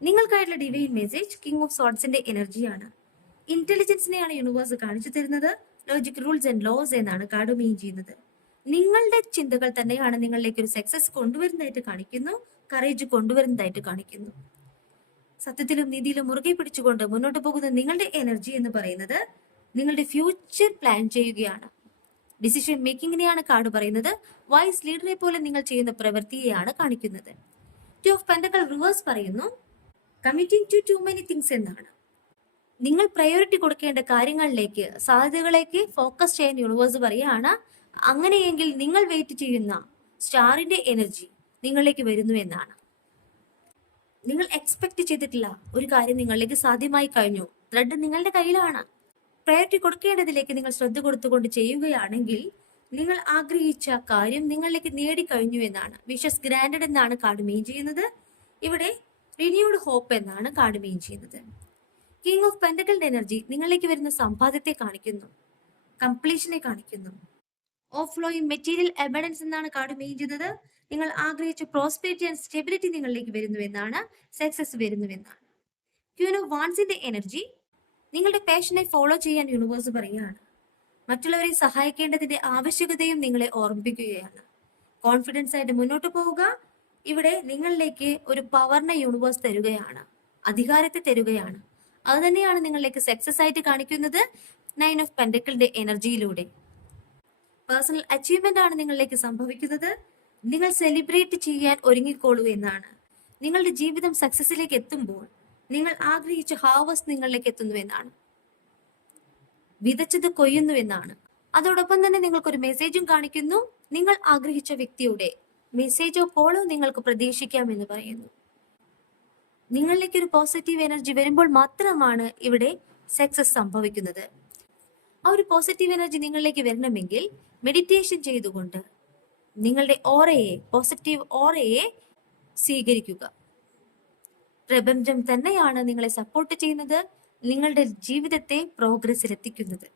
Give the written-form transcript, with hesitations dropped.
നിങ്ങൾക്കായിട്ടുള്ള divine message king of സോർഡ്സിന്റെ എനർജിയാണ്. ഇന്റലിജൻസിനെയാണ് universe കാണിച്ചു തരുന്നത്. ലോജിക് റൂൾസ് ആൻഡ് ലോസ് എന്നാണ് കാർഡ് മീൻ ചെയ്യുന്നത്. നിങ്ങളുടെ ചിന്തകൾ തന്നെയാണ് നിങ്ങളിലേക്ക് ഒരു സക്സസ് കൊണ്ടുവരുന്നതായിട്ട് കാണിക്കുന്നു, കറേജ് കൊണ്ടുവരുന്നതായിട്ട് കാണിക്കുന്നു. സത്യത്തിലും നീതിയിലും മുറുകെ പിടിച്ചുകൊണ്ട് മുന്നോട്ട് പോകുന്ന നിങ്ങളുടെ എനർജി എന്ന് പറയുന്നത് നിങ്ങളുടെ ഫ്യൂച്ചർ പ്ലാൻ ചെയ്യുകയാണ്. ഡിസിഷൻ മേക്കിങ്ങിനെയാണ് കാർഡ് പറയുന്നത്. വൈസ് ലീഡറെ പോലെ നിങ്ങൾ ചെയ്യുന്ന പ്രവൃത്തിയെയാണ് കാണിക്കുന്നത്. ടു ഓഫ് പെന്റക്കിൾ റിവേഴ്സ് പറയുന്നു committing to too many things എന്നാണ്. നിങ്ങൾ പ്രയോറിറ്റി കൊടുക്കേണ്ട കാര്യങ്ങളിലേക്ക്, സാധ്യതകളിലേക്ക് ഫോക്കസ് ചെയ്യാൻ യൂണിവേഴ്സ് പറയുകയാണ്. അങ്ങനെയെങ്കിൽ നിങ്ങൾ വെയിറ്റ് ചെയ്യുന്ന സ്റ്റാറിന്റെ എനർജി നിങ്ങളിലേക്ക് വരുന്നു എന്നാണ്. നിങ്ങൾ എക്സ്പെക്ട് ചെയ്തിട്ടില്ല ഒരു കാര്യം നിങ്ങളിലേക്ക് സാധ്യമായി കഴിഞ്ഞു. ത്രെഡ് നിങ്ങളുടെ കയ്യിലാണ്. പ്രയോറിറ്റി കൊടുക്കേണ്ടതിലേക്ക് നിങ്ങൾ ശ്രദ്ധ കൊടുത്തുകൊണ്ട് ചെയ്യുകയാണെങ്കിൽ നിങ്ങൾ ആഗ്രഹിച്ച കാര്യം നിങ്ങളിലേക്ക് നേടിക്കഴിഞ്ഞു എന്നാണ്. വിഷസ് ഗ്രാൻഡഡ് എന്നാണ് കാർഡ് മീൻ ചെയ്യുന്നത്. ഇവിടെ റിന്യൂഡ് ഹോപ്പ് എന്നാണ് കാർഡ് മീൻ ചെയ്യുന്നത്. കിങ് ഓഫ് പെന്റക്കിളിന്റെ എനർജി നിങ്ങളിലേക്ക് വരുന്ന സമ്പാദ്യത്തെ കാണിക്കുന്നു, കംപ്ലീഷനെ കാണിക്കുന്നു. ഓഫ് ഫ്ലോയിങ് മെറ്റീരിയൽ എബഡൻസ് എന്നാണ് കാർഡ് മീൻ ചെയ്യുന്നത്. നിങ്ങൾ ആഗ്രഹിച്ച പ്രോസ്പെരിറ്റി ആൻഡ് സ്റ്റെബിലിറ്റി നിങ്ങളിലേക്ക് വരുന്നു എന്നാണ്, സക്സസ് വരുന്നു എന്നാണ്. ക്വീൻ ഓഫ് വാൻസിന്റെ എനർജി നിങ്ങളുടെ പാഷനെ ഫോളോ ചെയ്യാൻ യൂണിവേഴ്സ് പറയുകയാണ്. മറ്റുള്ളവരെ സഹായിക്കേണ്ടതിന്റെ ആവശ്യകതയും നിങ്ങളെ ഓർമ്മിപ്പിക്കുകയാണ്. കോൺഫിഡൻസ് ആയിട്ട് മുന്നോട്ട് പോവുക. ഇവിടെ നിങ്ങളിലേക്ക് ഒരു പവറിനെ യൂണിവേഴ്സ് തരുകയാണ്, അധികാരത്തെ തരുകയാണ്. അത് തന്നെയാണ് നിങ്ങളിലേക്ക് സക്സസ് ആയിട്ട് കാണിക്കുന്നത് 9 ഓഫ് പെന്റക്കിളിന്റെ എനർജിയിലൂടെ. പേഴ്സണൽ അച്ചീവ്മെന്റ് ആണ് നിങ്ങളിലേക്ക് സംഭവിക്കുന്നത്. നിങ്ങൾ സെലിബ്രേറ്റ് ചെയ്യാൻ ഒരുങ്ങിക്കോളൂ എന്നാണ്. നിങ്ങളുടെ ജീവിതം സക്സസിലേക്ക് എത്തുമ്പോൾ നിങ്ങൾ ആഗ്രഹിച്ച ഹാർവസ്റ്റ് നിങ്ങളിലേക്ക് എത്തുന്നു എന്നാണ്. വിതച്ചത് കൊയ്യുന്നു എന്നാണ്. അതോടൊപ്പം തന്നെ നിങ്ങൾക്കൊരു മെസ്സേജും കാണിക്കുന്നു. നിങ്ങൾ ആഗ്രഹിച്ച വ്യക്തിയുടെ മെസ്സേജോ കോളോ നിങ്ങൾക്ക് പ്രതീക്ഷിക്കാം എന്ന് പറയുന്നു. നിങ്ങളിലേക്ക് ഒരു പോസിറ്റീവ് എനർജി വരുമ്പോൾ മാത്രമാണ് ഇവിടെ സക്സസ് സംഭവിക്കുന്നത്. ആ ഒരു പോസിറ്റീവ് എനർജി നിങ്ങളിലേക്ക് വരണമെങ്കിൽ മെഡിറ്റേഷൻ ചെയ്തുകൊണ്ട് നിങ്ങളുടെ ഓറയെ, പോസിറ്റീവ് ഓറയെ സ്വീകരിക്കുക. പ്രപഞ്ചം തന്നെയാണ് നിങ്ങളെ സപ്പോർട്ട് ചെയ്യുന്നത്, നിങ്ങളുടെ ജീവിതത്തെ പ്രോഗ്രസ്സിലെത്തിക്കുന്നത്.